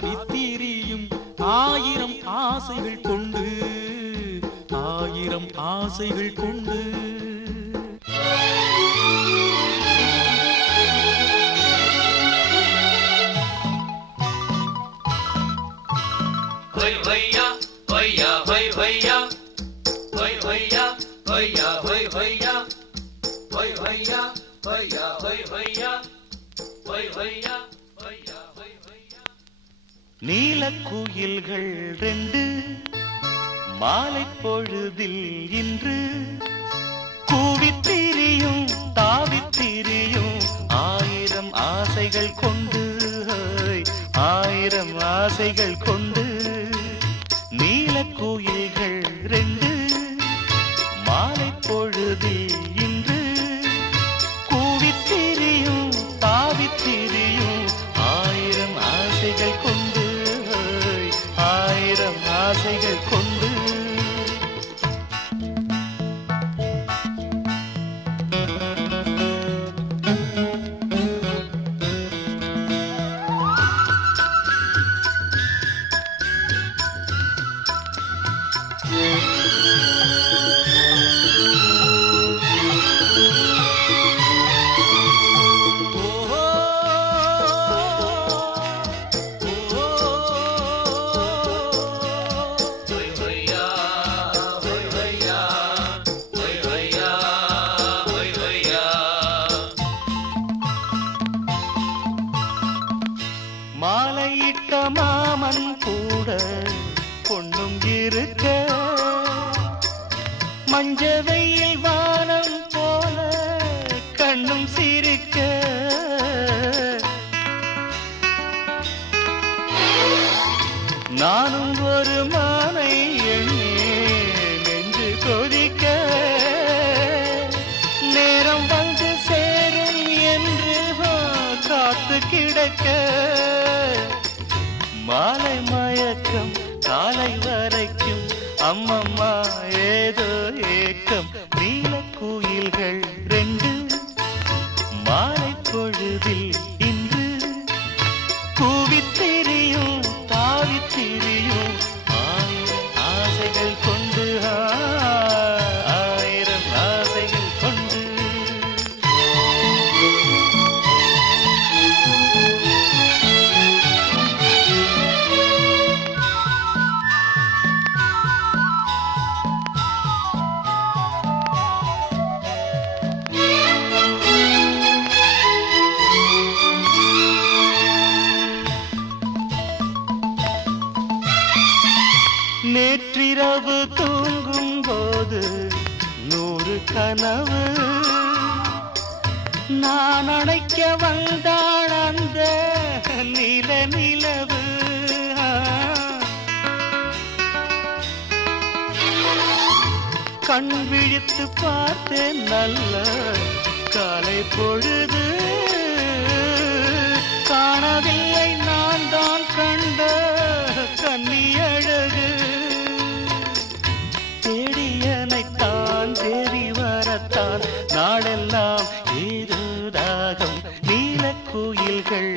தாவித்தீரியும் ஆயிரம் ஆசைகள் கொண்டு ஆயிரம் ஆசைகள் கொண்டு भैया भैया भैया भैया भैया भैया भैया भैया भैया भैया நீலக்குயில்கள் ரெண்டு மாலை பொழுதில் இன்று கூவித்திரியும் தாவித்திரியும் ஆயிரம் ஆசைகள் கொண்டு ஆயிரம் ஆசைகள் கொண்டு நீலக்குயில்கள் ரெண்டு மாலை பொழுதில் இன்று கூவித்திரியும் தாவித்திரியும் ஆயிரம் ஆசைகள் கொண்டு ஆயிரம் ஆசைகள் கொண்டு மாலையிட்ட மாமன் கூட பொண்ணும் இருக்க மஞ்ச வெயில் வானம் போல கண்ணும் சிரிக்க நானும் ஒரு மானை எண்ணி நெஞ்சு கொதிக்க நேரம் வந்து சேரும் என்று காத்து கிடக்க மாலை மயக்கம் காலை வரைக்கும் அம்மம்மா ஏதோ ஏக்கம் நீலக்குயில்கள் ரெண்டு மாலை பொழுதில் இன்று கூவித்திரியும் தாவித்திரியும் ஆயிரம் ஆசைகள் கொண்டு ஆயிரம் ஆசைகள் கொண்டு நேற்றிரவு தூங்கும் போது 100 கனவு நான் அணைக்க வந்தாள் அந்த நிலவு கண் விழித்து பார்த்தேன் நல்ல காலை பொழுது காணவில்லை நான் தான் கண்ட கன்னி அழகு தேடியனைத்தான் தேடி வரத்தான் நாடெல்லாம் ஏதோ தாகம் நீலக்குயில்கள்